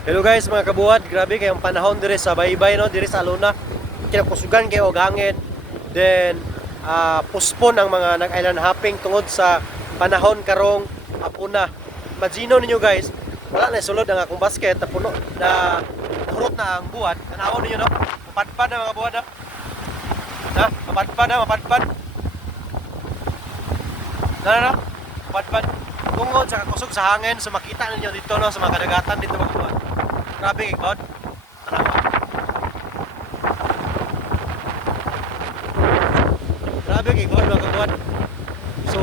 Hello guys mga kabuhat, grabe kayong panahon dire sa baybay no, dire sa Luna. Kinakusugan kayo og hangin. Then postpone ang mga nag-island hopping tungod sa panahon karong apuna. Imagino ninyo guys, wala na sulod ang akong basket na puno na hurot na ang buhat. Tanaw ninyo no, mapadpad na mga buhat na. Ha? Mapadpad. Na. Mapadpad. Tungod sa kakusog sa hangin, so makita ninyo dito no, sa mga kadagatan dito mga buhat. Grabe kay God. Tanaw. Grabe kay God mga kabuhat. So,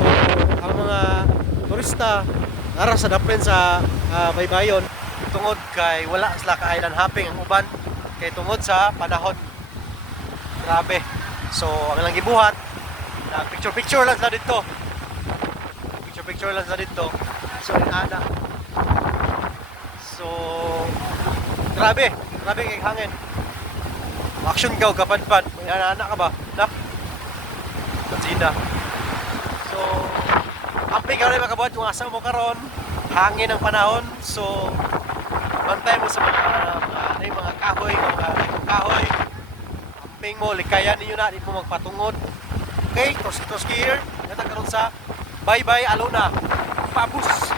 ang mga turista ara sa daplin sa baybayon tungod kay wala sila ka island hopping ang uban kay tungod sa panahon. Grabe. So, ang lang gibuhat na picture lang sa dito. Picture lang sa dito. So, ana. So, grabe kay hangin. Action ka og kapadpad. May ana ka ba? Nak. Patsina. So, amping ka rin makabuhat kung asa mo karon, hangin ang panahon. So, bantay mo sa mga kahoy, kahoy. Amping mo, likayan ninyo na, di mo magpatungod. Okay, Toski here. Ngata karon sa Bye Alona. Pabus!